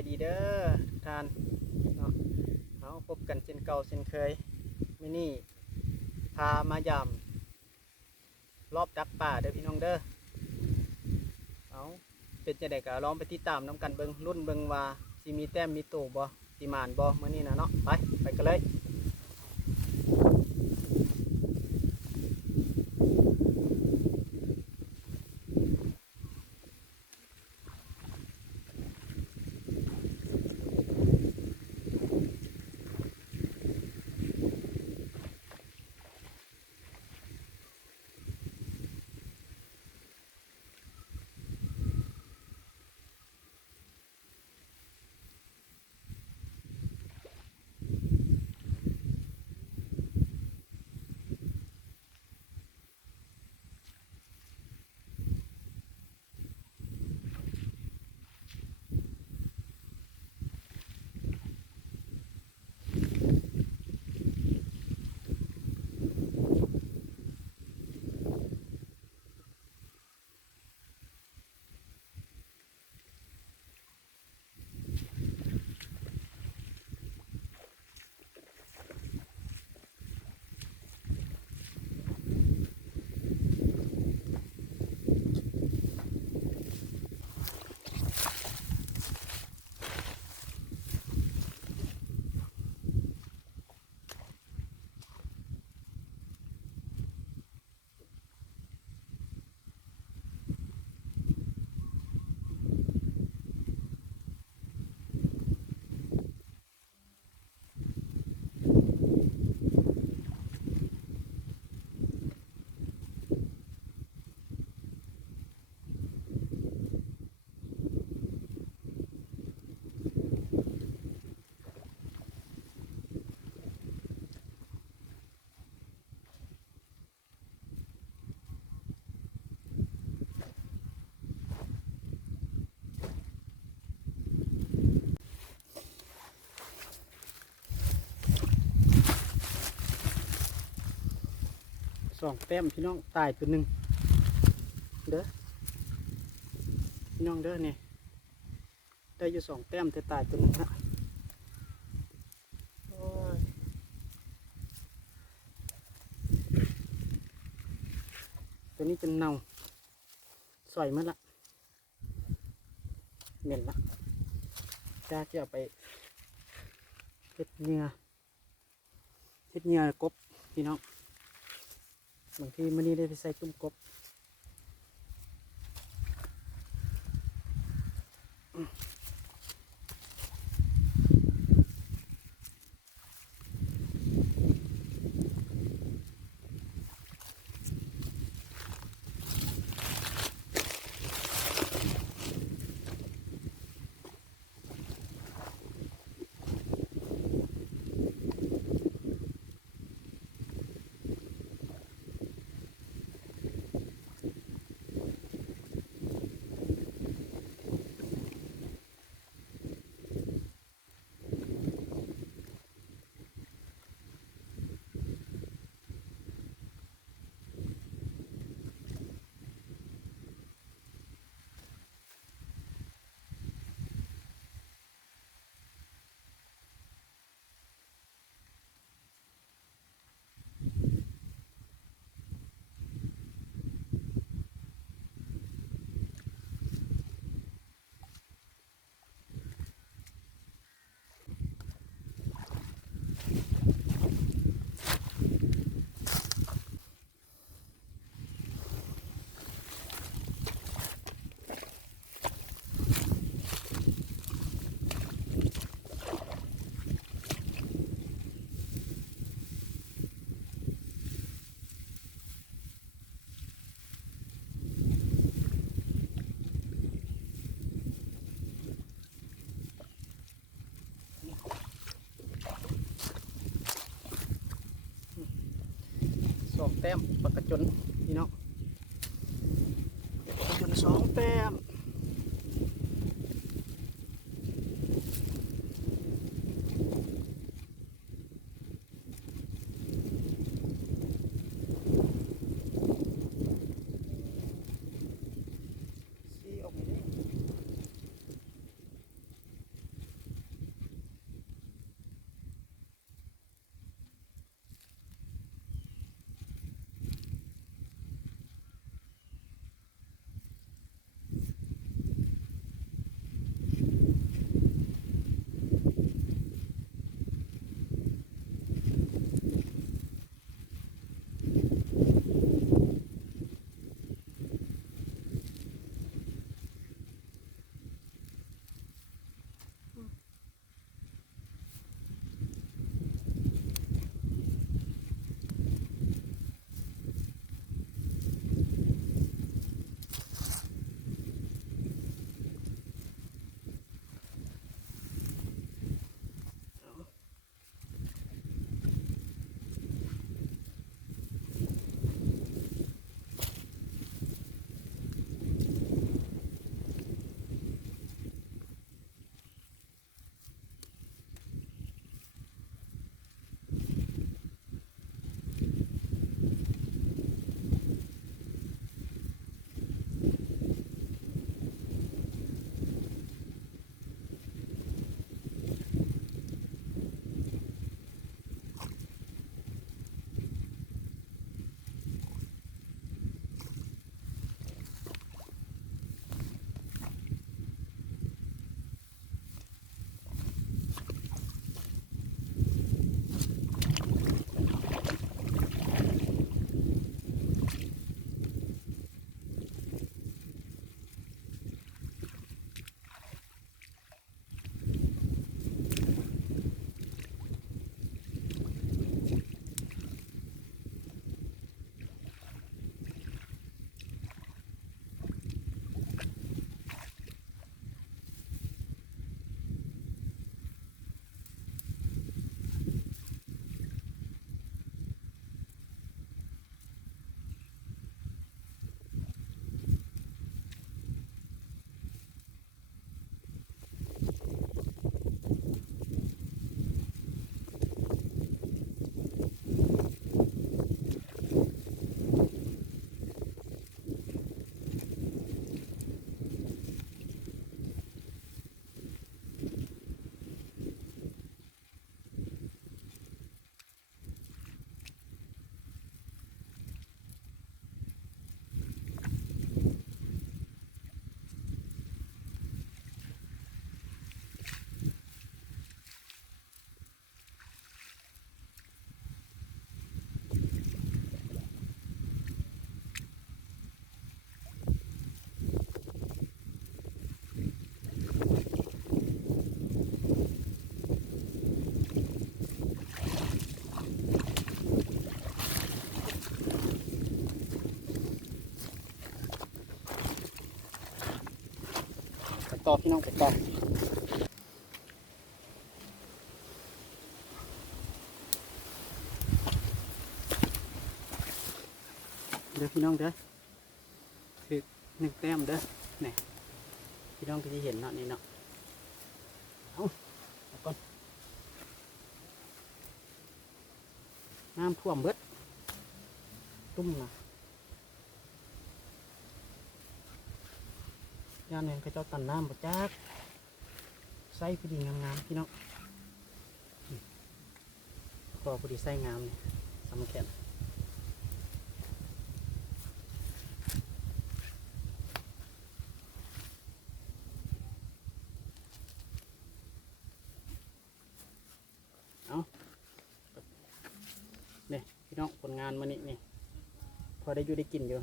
ายดีเด้อทุกท่านเนาะเอาพบกันเช่นเก่าเช่นเคยมื้อนี้พามายำรอบดักป่าเด้อพี่น้องเด้อเอาเป็นจังได๋ก็ลองไปติดตามนํกันเบิ่งรุ่นเบิ่งว่าสิมีแต้มมีโตบ่สิหมานบ่มื้อนี้นะเนาะไปกันเลย2 แต้มพี่น้องตายตัวหนึ่งเด้อพี่น้องเด้อนี่ได้อยู่2 แต้มแต่ตายตัวหนึ่งฮะโอ้ยตัวนี้จะเน่าสอยมาละเหม็นละจ้าจะเอาไปเฮ็ดเหงื่อกบพี่น้องบางทีมันนี่ได้ไปใส่ตุ้มกบ2 แต้มปากกระจนพี่น้องปากกระจน2 แต้มสีออกมาได้ ต่อพี่น้องไปต่อเด้อพี่น้องเด้อคือ1 แต้มเด้อนี่พี่น้องก็จะเห็นเนาะนี่เนาะเอาก่อนน้ำท่วมเบิดตุ้มนะย่านเนี่ยเขาเจ้าตันน้ำบ่จักใส่พอดีงามๆพี่น้องพอพอดีใส่งามนี่สำคัญเอาเนี่ยพี่น้องผลงานมานี่พอได้อยู่ได้กินอยู่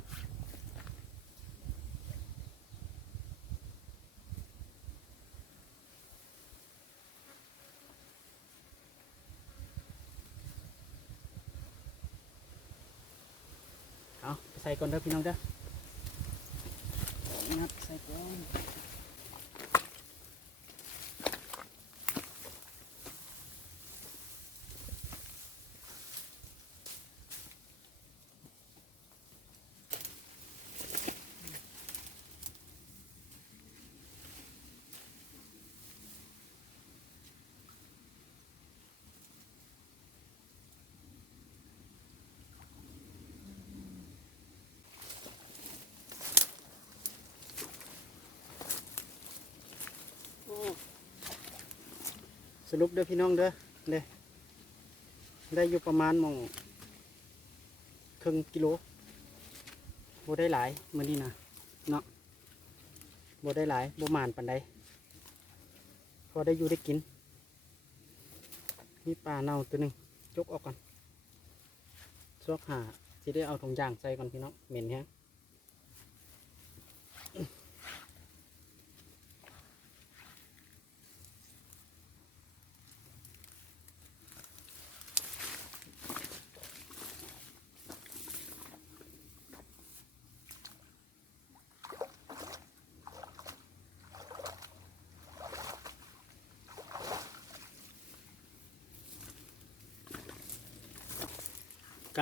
เอาไปใส่ก่อนเด้อพี่น้องเด้องัดใส่ก่อนสรุปเด้อพี่น้องเด้อได้อยู่ประมาณหม่องครึ่ง กิโลบ่ได้หลายมื้อนี้นะเนาะบ่ได้หลายบ่หมานปานใดพอได้อยู่ได้กินมีปลาเน่าตัวหนึ่งยกออกก่อนซอกหาสิได้เอาถุงยางใส่ก่อนพี่น้องเหม็นแฮะ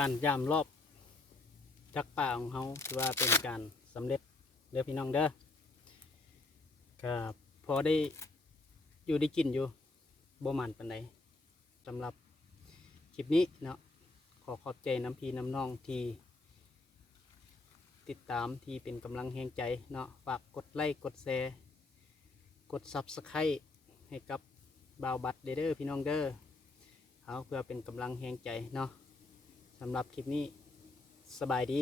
การย่ำรอบจักป่าของเขาถือว่าเป็นการสำเร็จเด้อพี่น้องเด้อครับพอได้อยู่ได้กินอยู่บ่หมันปานใดสำหรับคลิปนี้เนาะขอขอบใจน้ำพี่น้ำน้องที่ติดตามที่เป็นกำลังแห่งใจเนาะฝากกดไลค์กดแชร์กด Subscribe ให้กับบ่าวบัตรเด้อพี่น้องเด้อเอาเพื่อเป็นกำลังแห่งใจเนาะสำหรับคลิปนี้สบายดี